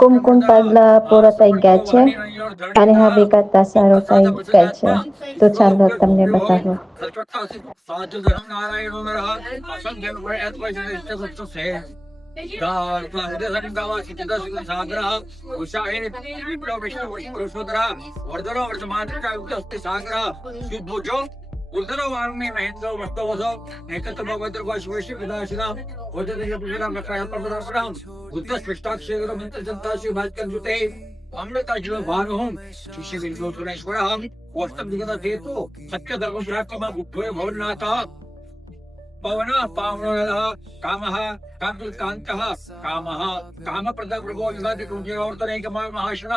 કુમકુમ પાડલા પૂરા થઈ ગયા છે અને હવે કથા શરૂ થઈ ગઈ છે. તો ચાલો તમને બતાવો. ઉદરો વારને મહેન્દ્ર વસ્તવસો એકત્ર ભગવદ્ર ગોશ્વેશી વિદાશરામ ઓજદેય પુરામ નકાય પરમરામ ઉદ્ધ સ્પષ્ટાક્ષર મંત્ર જનતા શ્રી ભાસ્કર જુતે અમૃતા જીવ ભાગહમ શિષ્ય બિંદુ સુરેશ્વરહમ કોષ્ટક દિગત દેતો સત્ય ધર્મ પ્રાપ્તિમાં બુદ્ધોય ભવનાથ પવન પાવનઃ કામઃ કામતુલ કાંતઃ કામઃ કામપ્રદ પ્રભો વિવાદિ કુંજે વર્તને કમા મહાશનઃ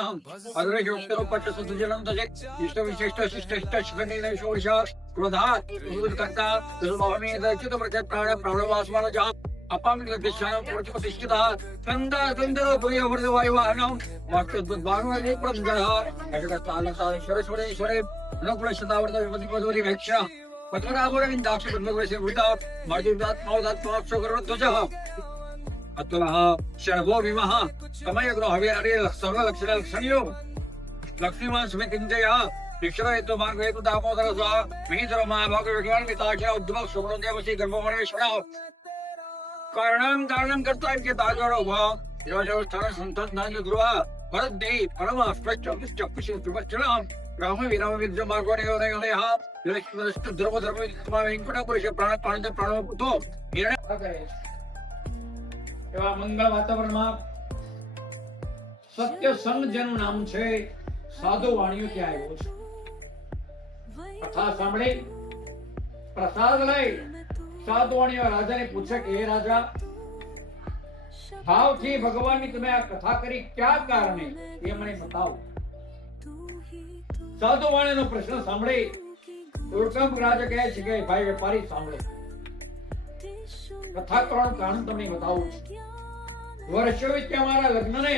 અગ્રે યોક્તરો પચ્ચ સુજલં તજે ઇષ્ટ વિશિષ્ટ શિષ્ટ શિખંડિને શોષા ક્રોધાત ઉદ્કર્તા ધર્મમે દચિત પ્રત્ય પ્રાણ પ્રાણવાસમાન જા અપામિ દિશાં પ્રતિષ્ઠિતા કંદા કંદરો ભય વર્ધ વાયુવાહનં વાક્ય બાણવે પ્રદગહ એકદસ્તાલતા સરસ્વરેશ્વરે નકુળ સદાવર્ત વિપતિ વેક્ષા પત્રાગોરવિંદ દાક્ષ પદ્મગોસે વૃતા માર્જિદાત માવદાત માક્ષ ગરુડધ્વજઃ અતુલઃ શર્વો વિમઃ કમય ગ્રહ હવે અરે સર્વ લક્ષણ લક્ષણ્યો લક્ષ્મીમાન સ્મિતિંજય વિક્ષરય તો માર્ગ હેતુ દામોદર સ્વા વિહિતર મા ભાગ વિજ્ઞાન વિતાક્ષ ઉદ્ભવ શુભ્ર દેવસી ગર્ભમણેશ્વર કારણમ કારણમ કરતા કે દાગરો ભા દેવજો સ્થાન સંતત નાન ધ્રુવ ભરત દેહ પરમ સ્પષ્ટ ચક્ષુષ વિવચનમ રામ વિરામ વિદ્ય માર્ગોને યોને હા લક્ષ્મસ્ત ધર્મ ધર્મ તમામ વેંકટા પુરુષ પ્રાણ પાણી પ્રાણો પુતો એવા મંગળ વાતાવરણમાં સત્ય સંગ જેનું નામ છે સાધુ વાણીઓ ત્યાં આવ્યો છે. કથા સાંભળી પ્રસાદ લઈ સાધુ વાણીઓ રાજાને પૂછે કે હે રાજા, ભાવથી ભગવાનની તમે આ કથા કરી ક્યાં કારણે એ મને બતાવો. સાધુ વાણીનો પ્રશ્ન સાંભળી ઉર્કમ રાજા કહે છે કે ભાઈ વેપારી સાંભળો, કથા કરવાનું કારણ તમને બતાવું છું. વર્ષો વીત્યા મારા લગ્નને,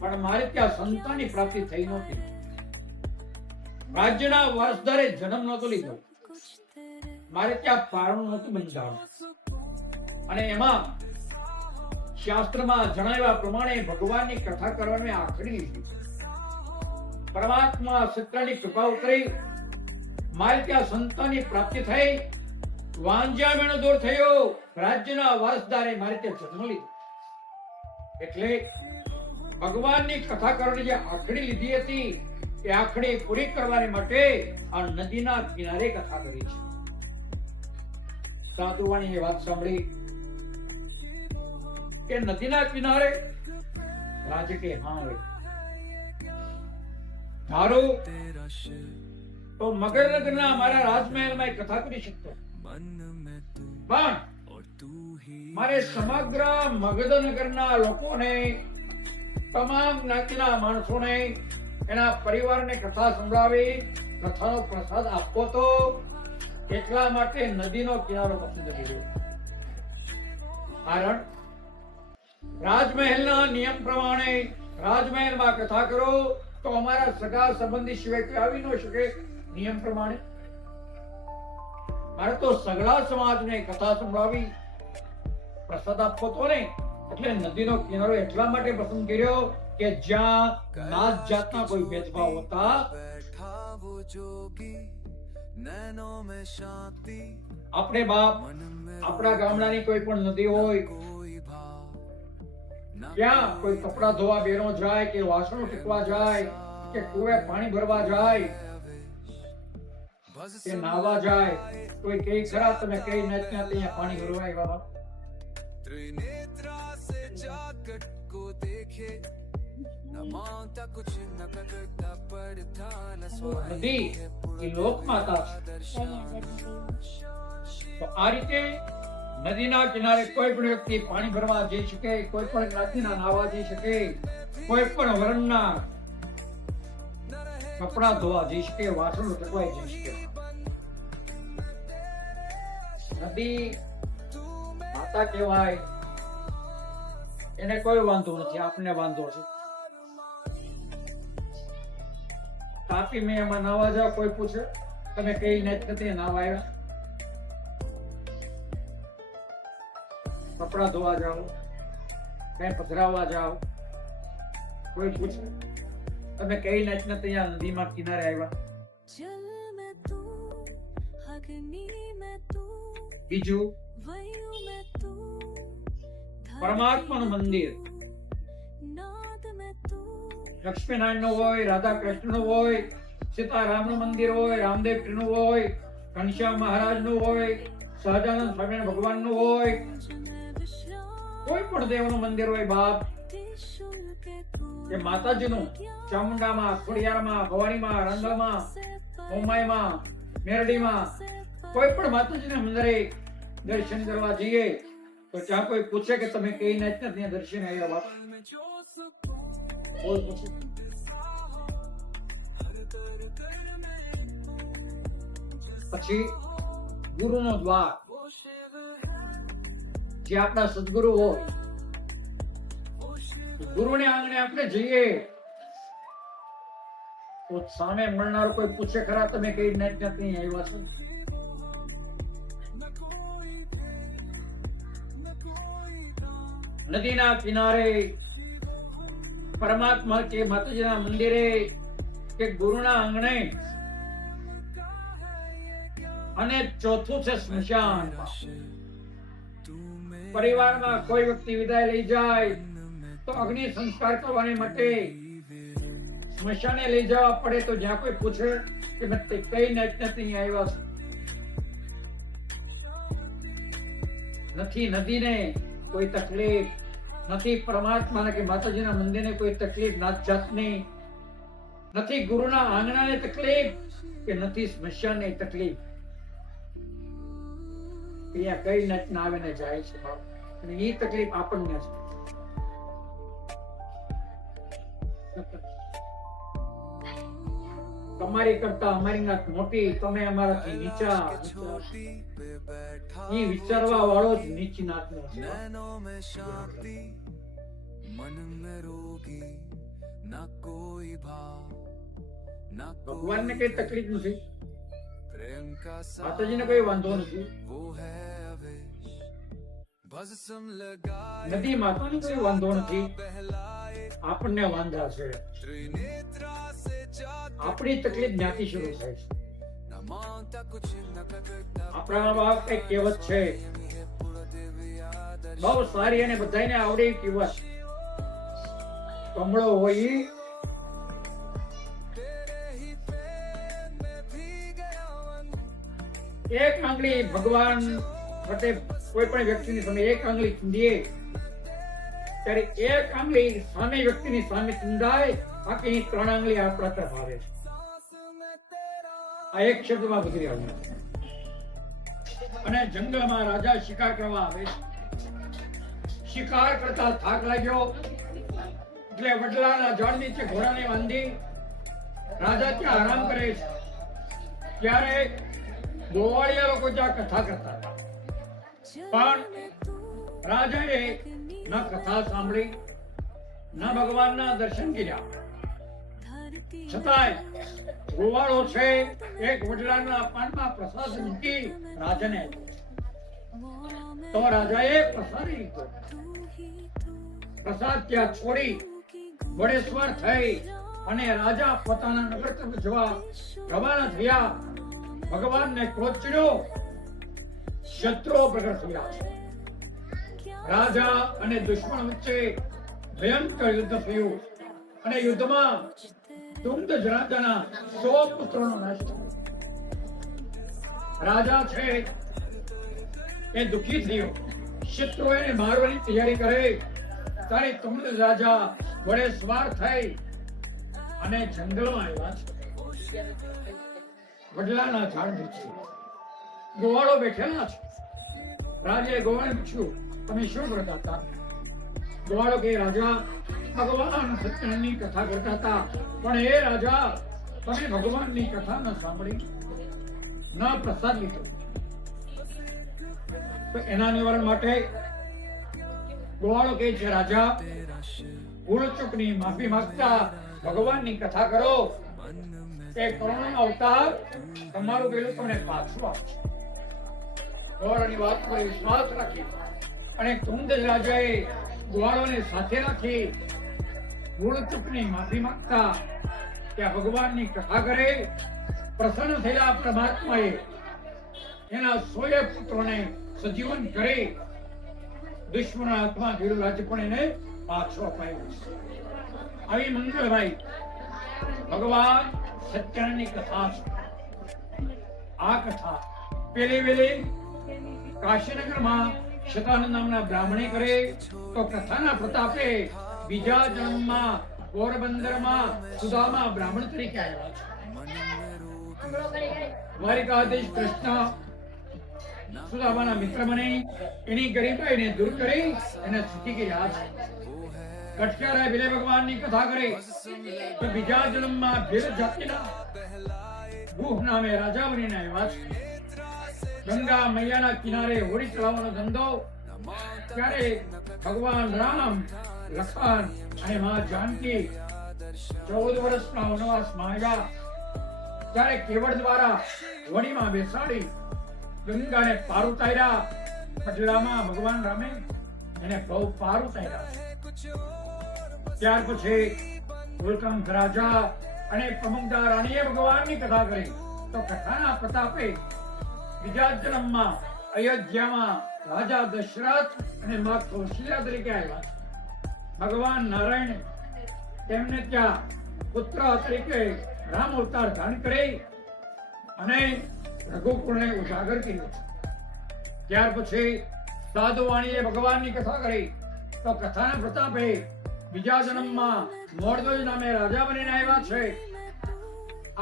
પણ મારે ત્યાં સંતાનની પ્રાપ્તિ થઈ નહોતી. રાજ્યના વારસદારે જન્મ નહોતો લીધો, મારે ત્યાં પારણું નહોતું બંધાણું, અને એમાં શાસ્ત્રમાં જણાવ્યા પ્રમાણે ભગવાનની કથા કરવાની આખરી લીધી. પરમાત્મા સત્યની કૃપા ઉતરી, મારે ત્યાં સંતાનની પ્રાપ્તિ થઈ, વાંઝામેણો દૂર થયો, રાજ્યના વારસદારે મારે ત્યાં જન્મ લીધો. એટલે ભગવાનની કથા કરવાની જે આખડી લીધી હતી એ આખડી પૂરી કરવાને માટે આ નદીના કિનારે કથા કરી છે. સાધુવાણી એ વાત સાંભળી કે નદીના કિનારે? રાજા કે હા, હવે ધારો તો મગરનગરના અમારા રાજમહેલમાં કથા કરી શકતો, પણ મારે સમગ્ર મગધનગરના લોકોને, તમામ જ્ઞાતિના માણસોને, એના પરિવારને કથા સંભળાવી કથાનો પ્રસાદ આપવો તો, એટલા માટે નદીનો કિનારો પસંદ કર્યો. કારણ રાજમહેલના નિયમ પ્રમાણે રાજમહેલમાં કથા કરો તો અમારા સગા સંબંધી સિવાય કોઈ આવી ન શકે. નિયમ પ્રમાણે મારે તો સગળા સમાજને કથા સંભળાવી પ્રસાદ આપવો તો ને, એટલે નદીનો કિનારો એટલા માટે પસંદ કર્યો કે જ્યાં નાત જાતના કોઈ ભેદભાવ હોતા. આપણે બાપ આપણા ગામડાની કોઈ પણ નદી હોય, ત્યાં કોઈ કપડા ધોવા બેનો જાય, કે વાસણો ટીકવા જાય, કે કુએ પાણી ભરવા જાય, કે નાવા જાય, કોઈ કઈ ખરા તમે કઈ નાચના ત્યાં પાણી ભરવા આવ્યા? નદી એ લોક માતા છે. તો આ રીતે નદીના કિનારે કોઈ પણ વ્યક્તિ પાણી ભરવા જઈ શકે, કોઈ પણ જ્ઞાતિના નાવા જઈ શકે, કોઈ પણ વર્ણના કપડા ધોવા જઈ શકે, વાસણો ટકવાઈ જઈ શકે. નદી માતા કહેવાય, એને કોઈ વાંધો નથી, આપને વાંધો છે. તાપી મેં એમાં નાવા જાવ, કોઈ પૂછે તમે કઈ નથી નાવા આવ્યા? કપડા ધોવા જાઓ, કઈ પધરાવવા જાઓ, કોઈ પૂછે તમે કઈ નાચના ત્યાં નદીમાં કિનારે આવ્યા? બીજું પરમાત્માનું મંદિર લક્ષ્મીનારાયણ નું હોય, રાધા કૃષ્ણ નું હોય, સીતારામ નું મંદિર હોય, રામદેવ નું હોય, ઘનશ્યામ મહારાજ નું હોય, સહજાનંદ સ્વામિનારાયણ ભગવાન નું હોય, કોઈ પણ દેવ નું મંદિર હોય બાપ, કે માતાજીનું ચામુંડામાં, ખોડિયારમાં, ભવાનીમાં, રંગલમાં, મોમાઈમાં, મેરડીમાં, કોઈ પણ માતાજીના મંદિરે દર્શન કરવા જઈએ તો ત્યાં કોઈ પૂછે કે તમે કઈ નાચના ત્યાં દર્શન આવ્યા બાપ? કોઈ પૂછે? પછી ગુરુનો દ્વાર, જે આપણા સદગુરુ હોય, ગુરુને આંગણે આપણે જઈએ તો સામે મળનાર કોઈ પૂછે ખરા તમે કઈ નાચના ત્યાં આવ્યા છો? નદીના કિનારે, પરમાત્મા કે માતાજીના મંદિરે કે ગુરુના આંગણે, અને ચોથું છે સ્મશાન. પરિવારમાં કોઈ વ્યક્તિ વિદાય લઈ જાય તો અગ્નિ સંસ્કાર કરવાને માટે સ્મશાને લઈ જવા પડે તો જ્યાં કોઈ પૂછે કે મેં કઈ નાચના ત્યાં આવ્યા છો? નથી નદીને કોઈ તકલીફ, નથી પરમાત્માને કે માતાજીના મંદિરને કોઈ તકલીફ નાત જાતની, નથી ગુરુના આંગણાને તકલીફ કે નથી સ્મશાનની તકલીફ. અહીંયા કઈ નાચના આવે ને જાય છે બાપ, અને એ તકલીફ આપણને છે. તમારી કરતા અમારી નાત મોટી, તમે અમારાથી નીચા. એ વિચારવા વાળો જ નીચી નાતનો છે. ભગવાનને કઈ તકલીફ નથી, માતાજીને કોઈ વાંધો નથી, નદી માતાને કોઈ વાંધો નથી, આપણને વાંધા છે. આપણી તકલીફ જ્ઞાતિ શરૂ થાય છે. આપણા બાપ એક કહેવત છે, બહુ સારી અને બધાને આવડે કહેવત, કમળો હોય એક આંગળી ભગવાન માટે કોઈ પણ વ્યક્તિની સામે એક આંગળી ચીંધીએ ત્યારે એક આંગળી સામે વ્યક્તિની સામે ચીંધાય, બાકી 3 આંગળી આપણા તરફ આવે છે. આ એક શબ્દમાં ગુજરી આવ્યું. અને જંગલમાં રાજા શિકાર કરવા આવે છે. શિકાર કરતા થાક લાગ્યો એટલે વડલાના ઝાડ નીચે ઘોડાને બાંધી રાજા ત્યાં આરામ કરે છે. ત્યારે ગોવાળિયા લોકો ત્યાં કથા કરતા હતા, પણ રાજાએ ન કથા સાંભળી, ન ભગવાનના દર્શન કર્યા. છતાંય ગોવાળો છે એક વડલાના પાનમાં પ્રસાદ મૂકી રાજાને આપ્યો. તો રાજાએ પ્રસાદ લીધો. પ્રસાદ ત્યાં છોડી વડેશ્વર થઈ અને રાજા પોતાના નગર તરફ જવા રવાના થયા. ભગવાનને ક્રોધ ચડ્યો, શત્રુઓ પ્રગટ થયા છે. રાજા અને દુશ્મન વચ્ચે ભયંકર યુદ્ધ થયું અને યુદ્ધમાં તુંગજ રાજાના 100 પુત્રોનો નાશ થયો. રાજા છે એ દુઃખી થયો, શત્રુઓ એને મારવાની તૈયારી કરે ત્યારે તુંગજ રાજા વડે સવાર થઈ અને જંગલમાં આવ્યા છે. વડલાના ઝાડ નીચે ગોવાળો બેઠેલા છે. રાજાએ ગોવાળને પૂછ્યું, તમે શું કરતા હતા? ગોવાળો કે રાજા ભગવાન સત્યનારાયણની કથા કરતા હતા, પણ એ રાજા તમે ભગવાનની કથા ન સાંભળી, ન પ્રસાદ લીધો. તો એના નિવારણ માટે ગોવાળો કહે છે, રાજા ભૂલ ચૂકની માફી માંગતા ભગવાનની કથા કરો, એ કરુણાનો અવતાર તમારું પેલું તમને પાછું આપશે. ગોવાળાની વાત પર વિશ્વાસ રાખી અને તુંડ રાજાએ ગ્વાળોને સાથે રાખી મૂળ ચૂકની માફી માંગતા ત્યાં ભગવાનની કથા કરે. પ્રસન્ન થયેલા પરમાત્માએ એના 100 પુત્રોને સજીવન કરી દુશ્મનના હાથમાં ગયેલું રાજ્ય પણ એને પાછો અપાયું છે. આવી મંગળભાઈ ભગવાન સત્યનારાયણની કથા છે. આ કથા પેલી વેલી કાશીનગરમાં શતાનંદ નામના બ્રાહ્મણે કરે તો કથાના પ્રતાપે બીજા જન્મમાં પોરબંદરમાં સુદામા બ્રાહ્મણ તરીકે આવ્યા છે. દ્વારિકાધીશ કૃષ્ણ સુદામાના મિત્ર બની એની ગરીબાઈને દૂર કરી એને સુખી કર્યા છે. કટકારા ભીલે ભગવાનની કથા કરી તો બીજા જન્મમાં ભીલ જાતિના ગુહ નામે રાજા બનીને આવ્યા છે. ગંગા મૈયાના કિનારે હોડી ચલાવવાનો ધંધો. ત્યારે ભગવાન રામ, લખન અને મા જાનકી 14 વર્ષના વનવાસમાં આવ્યા. ત્યારે કેવડ દ્વારા હોડીમાં બેસાડી ગંગાને પાર ઉતાર્યા. બદલામાં ભગવાન રામે એને બહુ પાર ઉતાર્યા. ત્યાર પછી ઉલ્કંઠ રાજા અને પ્રમુખદા રાણીએ ભગવાનની કથા કરી તો કથાના પ્રતાપે બીજા જન્મમાં અયોધ્યામાં રાજા દશરથ અને મા કૌશલ્યા તરીકે આવ્યા. ભગવાન નારાયણ તેમને ત્યાં પુત્ર તરીકે રામ અવતાર ધારણ કરી અને રઘુકુળને ઉજાગર કર્યો. ત્યાર પછી સાધુ વાણીએ ભગવાનની કથા કરી તો કથાના પ્રતાપે બીજા જન્મમાં મોરધ્વજ નામે રાજા બનીને આવ્યા છે.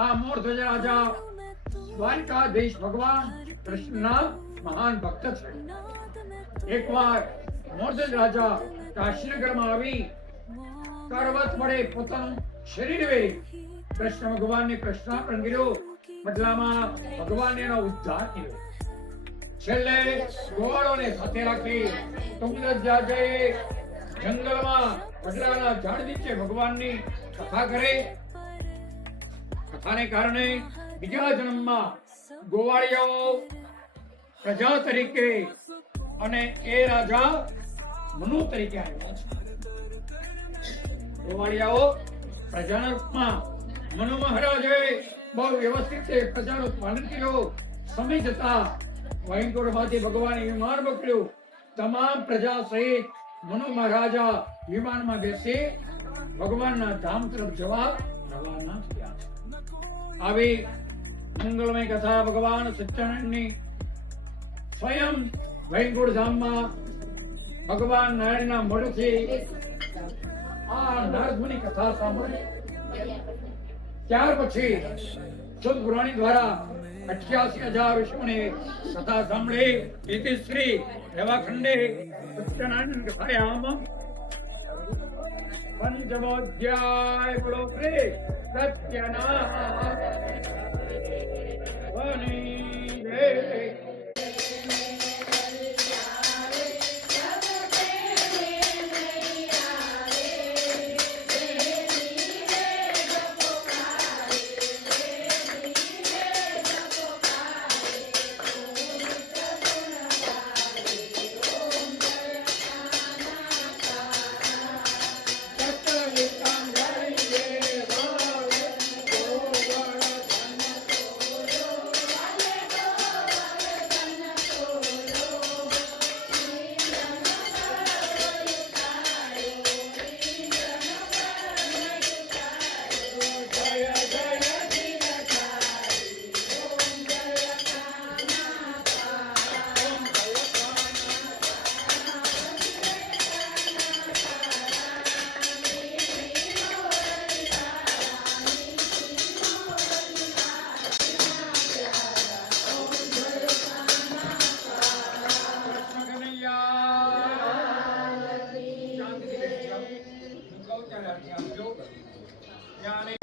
આ મોરધ્વજ રાજા દ્વારિકાધીશ ભગવાન કૃષ્ણના મહાન ભક્ત છે. એકવાર મોરધ્વજ રાજા કાશીનગરમાં આવી પર્વત વડે પોતાનું શરીર વેરી કૃષ્ણ ભગવાનને કૃષ્ણાર્પણ કર્યું. બદલામાં ભગવાન એનો ઉદ્ધાર કર્યો. છેલ્લે ગોવાળોને સાથે રાખી તુંગધ્વજે જંગલમાં વડલાના ઝાડ નીચે ભગવાનની કથા કરે. કથાને કારણે બીજા જન્મમાં ગોવાળીઓ પ્રજા તરીકે અને એ રાજા મનુ તરીકે આવ્યા છે. ગોવાળિયાઓ પ્રજાના રૂપમાં મનુ મહારાજે બહુ વ્યવસ્થિત પ્રજાનું પાલન કર્યું. સમય જતા વૈકુંઠમાંથી ભગવાને વિમાન મોકલ્યું. તમામ પ્રજા સહિત મનુ મહારાજા વિમાનમાં બેસી ભગવાનના ધામ તરફ જવા રવાના થયા છે. આવી મંગળમય કથા ભગવાન સત્યનારાયણની સ્વયં વૈકુંઠ ધામમાં ભગવાન નારાયણના મોઢેથી આ નારદમુનિ કથા સાંભળી. ત્યાર પછી શુદ્ધ પુરાણી દ્વારા 88,000 ઋષિઓને કથા સાંભળી. ઇતિ શ્રી રેવાખંડે સત્યનારાયણ કથાયામ પંચમોધ્યાય. બોલો શ્રી સત્યનારાયણ.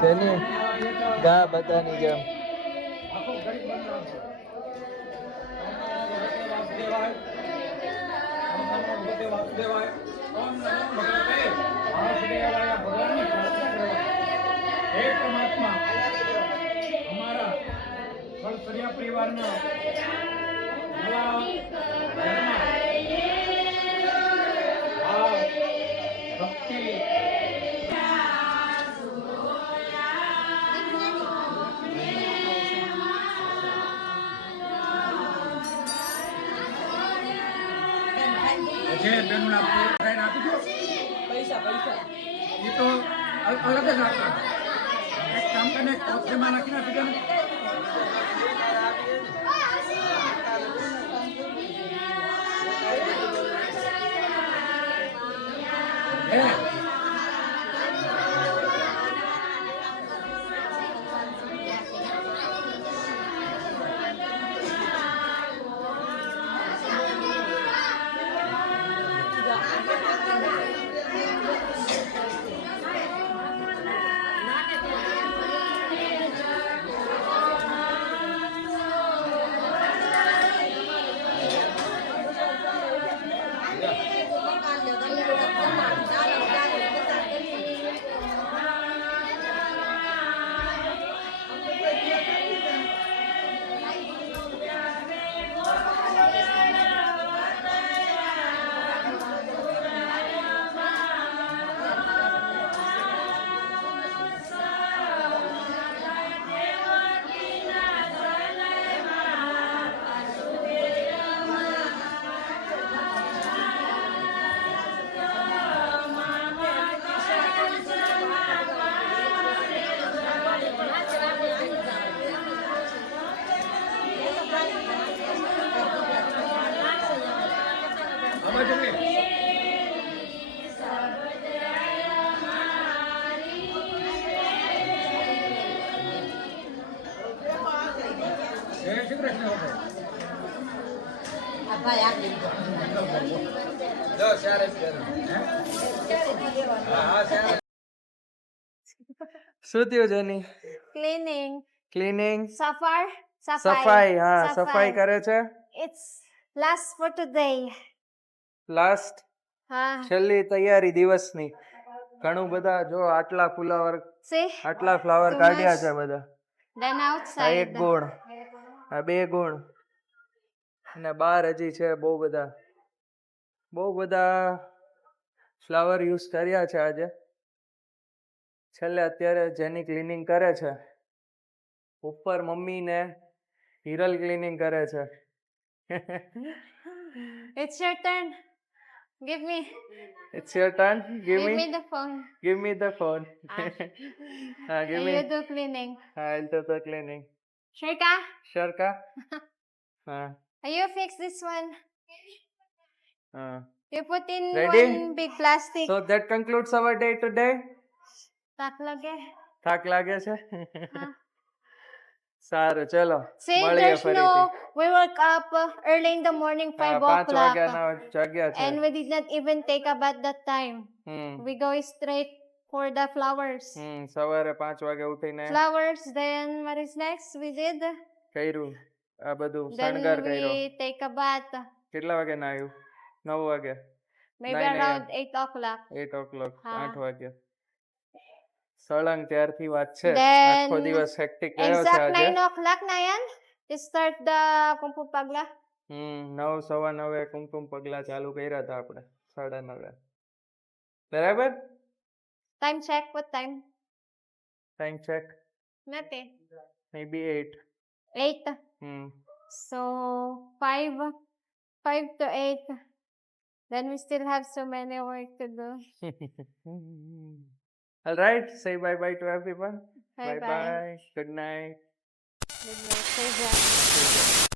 તેની ગા બધાની જેમ આખો ઘડી બંધ રાખજો. વાસુદેવાય ઓમ નમો ભગવતે વાસુદેવાય. ભગવાનની પ્રાર્થના કરવાની. હે પરમાત્મા, અમારા ફળસરિયા પરિવારના નવા ઘરમાં જે બેનને આપવું એને આપી દો. એ તો અલગ જ આપવા. એક કામ કરીને કોથળીમાં નાખીને આપી દો ને. જય શ્રી કૃષ્ણ. શું થયું જેની? Cleaning. Cleaning, Safar. સફાઈ. હા, સફાઈ કરે છે. It's last for today. Last Ah, છેલ્લી તૈયારી દિવસની. ઘણું બધા જો આટલા ફુલાવર, see? આટલા ફ્લાવર Too કાઢ્યા much. છે બધા. Then આ outside. એક ગુણ, આ બે ગુણ, અને બાર હજી છે બહુ બધા ફ્લાવર યુઝ કર્યા છે આજે. છેલ્લે અત્યારે જેની ક્લીનિંગ કરે છે, ઉપર મમ્મી ને હિરલ ક્લીનિંગ કરે છે. It's your turn. Give me. It's your turn. Give Give me. me the phone. Give me the phone. Ah. Give And me. you do cleaning. I'll do the cleaning. Shrika, Sharka. you fix this one. You put in Ready? one big plastic. So that concludes our day today. Tak lage. થાક લાગે છે? Huh? સારું, ચલો See, મળીએ there's ફરીથી. no. We woke up early in the morning, 5 5 o'clock. વાગ્યાના જાગ્યા છે. And we did not even take a bath that time. Hmm We go straight for the flowers. સવારે 5 વાગે ઉઠીને Flowers, then what is next? We did. કર્યું આ બધું Then શણગાર કર્યો. we take a bath. કેટલા વાગે નાયું? 9 વાગે. Maybe 9 around 8 o'clock. 8 o'clock. હા. 8 વાગે. સળંગ ત્યારથી વાત છે. Then આખો દિવસ હેક્ટિક ગયો છે Exact આજે. 9 o'clock na yan. To start the Kung Fu Pagla. 9 સવા 9 કુમકુમ પગલા ચાલુ કર્યા હતા આપણે. 9:30. બરાબર? Time check. What time? Time check. Nothing. Maybe 8. 8. So 5 to 8. Then we still have so many work to do. All right. Say bye to everyone. Bye Bye. Good night. Good night. Say that.